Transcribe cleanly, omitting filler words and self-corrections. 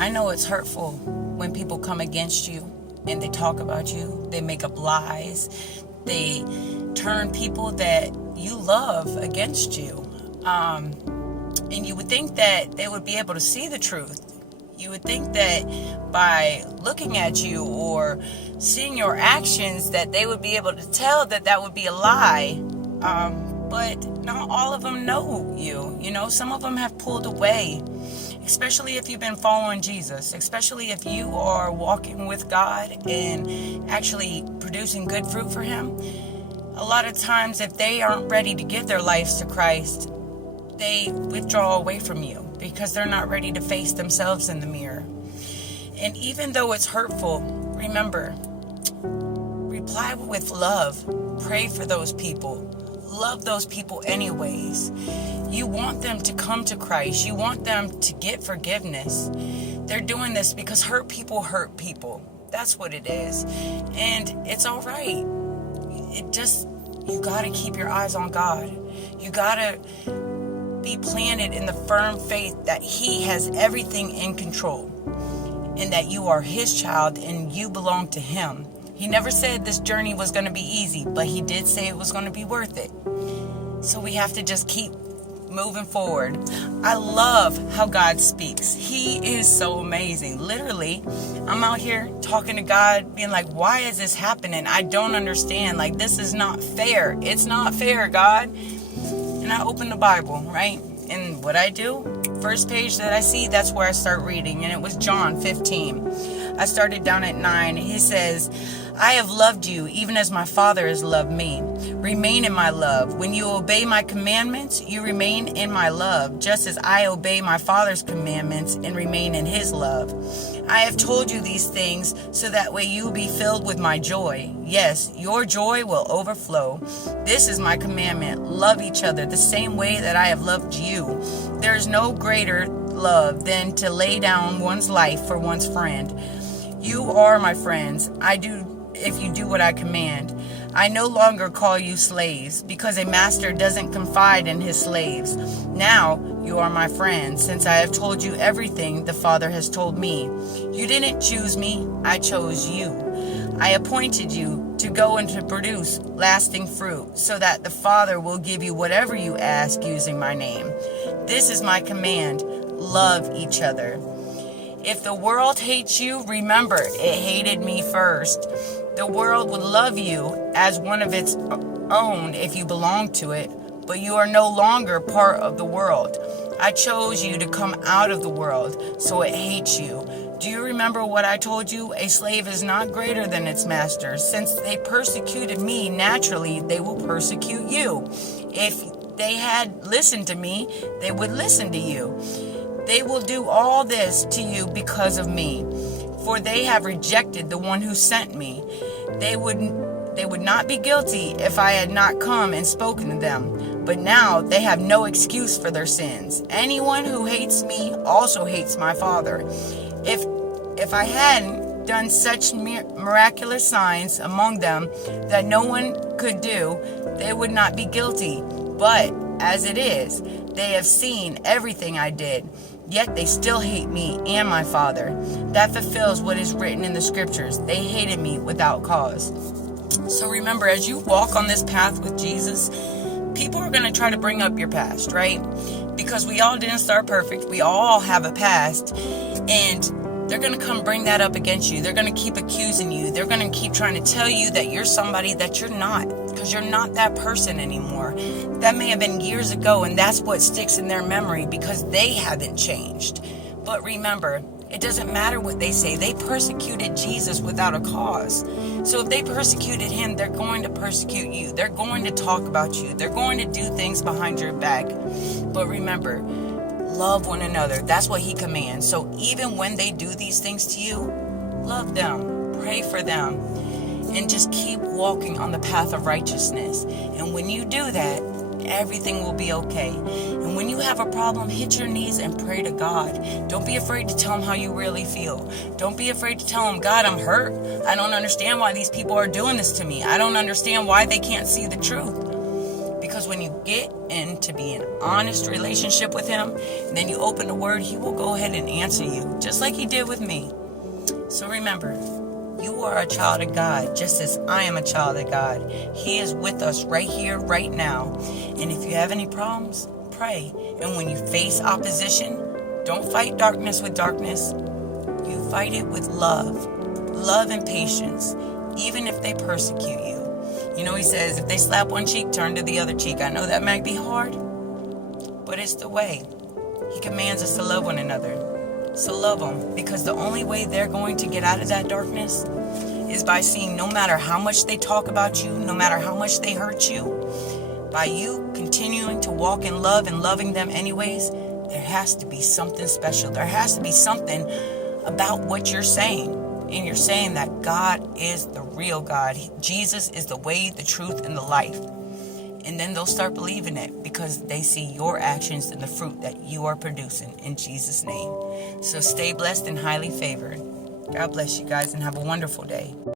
I know it's hurtful when people come against you and they talk about you. They make up lies. They turn people that you love against you. And you would think that they would be able to see the truth. You would think that by looking at you or seeing your actions that they would be able to tell that that would be a lie. But not all of them know you. You know, some of them have pulled away, especially if you've been following Jesus, especially if you are walking with God and actually producing good fruit for Him. A lot of times, if they aren't ready to give their lives to Christ, they withdraw away from you because they're not ready to face themselves in the mirror. And even though it's hurtful, remember, reply with love. Pray for those people. Love those people anyways. You want them to come to Christ. You want them to get forgiveness. They're doing this because hurt people hurt people. That's what it is. And it's all right. You got to keep your eyes on God. You got to be planted in the firm faith that He has everything in control and that you are His child and you belong to Him. He never said this journey was going to be easy, but He did say it was going to be worth it. So we have to just keep moving forward. I love how God speaks. He is so amazing. Literally, I'm out here talking to God, being like, why is this happening? I don't understand. Like, this is not fair. It's not fair, God. And I open the Bible, right? And what I do, first page that I see, that's where I start reading. And it was John 15. I started down at 9. He says, I have loved you even as my Father has loved me. Remain in my love. When you obey my commandments, you remain in my love, just as I obey my Father's commandments and remain in His love. I have told you these things so that way you will be filled with my joy. Yes, your joy will overflow. This is my commandment. Love each other the same way that I have loved you. There is no greater love than to lay down one's life for one's friend. You are my friends. If you do what I command. I no longer call you slaves, because a master doesn't confide in his slaves. Now you are my friends, since I have told you everything the Father has told me. You didn't choose me, I chose you. I appointed you to go and to produce lasting fruit, so that the Father will give you whatever you ask using my name. This is my command, love each other. If the world hates you, remember, it hated me first. The world would love you as one of its own if you belong to it, but you are no longer part of the world. I chose you to come out of the world, so it hates you. Do you remember what I told you? A slave is not greater than its master. Since they persecuted me, naturally, they will persecute you. If they had listened to me, they would listen to you. They will do all this to you because of me, for they have rejected the one who sent me. They would not be guilty if I had not come and spoken to them, but now they have no excuse for their sins. Anyone who hates me also hates my Father. If I hadn't done such miraculous signs among them that no one could do, they would not be guilty. But as it is, they have seen everything I did. Yet they still hate me and my Father. That fulfills what is written in the scriptures. They hated me without cause. So remember, as you walk on this path with Jesus, people are going to try to bring up your past, right? Because we all didn't start perfect. We all have a past. And they're going to come bring that up against you. They're going to keep accusing you. They're going to keep trying to tell you that you're somebody that you're not. Because you're not that person anymore. That may have been years ago, and that's what sticks in their memory because they haven't changed. But remember, it doesn't matter what they say. They persecuted Jesus without a cause. So if they persecuted Him, they're going to persecute you. They're going to talk about you. They're going to do things behind your back. But remember, love one another. That's what He commands. So even when they do these things to you, love them. Pray for them. And just keep walking on the path of righteousness. And when you do that, everything will be okay. And when you have a problem, hit your knees and pray to God. Don't be afraid to tell Him how you really feel. Don't be afraid to tell Him, God, I'm hurt. I don't understand why these people are doing this to me. I don't understand why they can't see the truth. Because Because when you get into being an honest relationship with him, then you open the word, he will go ahead and answer you, just like he did with me. So remember, you are a child of God, just as I am a child of God. He is with us right here, right now. And if you have any problems, pray. And when you face opposition, don't fight darkness with darkness. You fight it with love. Love and patience, even if they persecute you. You know, he says, if they slap one cheek, turn to the other cheek. I know that might be hard, but it's the way. He commands us to love one another. So love them, because the only way they're going to get out of that darkness is by seeing, no matter how much they talk about you, no matter how much they hurt you, by you continuing to walk in love and loving them anyways, there has to be something special. There has to be something about what you're saying. And you're saying that God is the real God. Jesus is the way, the truth, and the life. And then they'll start believing it because they see your actions and the fruit that you are producing in Jesus' name. So stay blessed and highly favored. God bless you guys and have a wonderful day.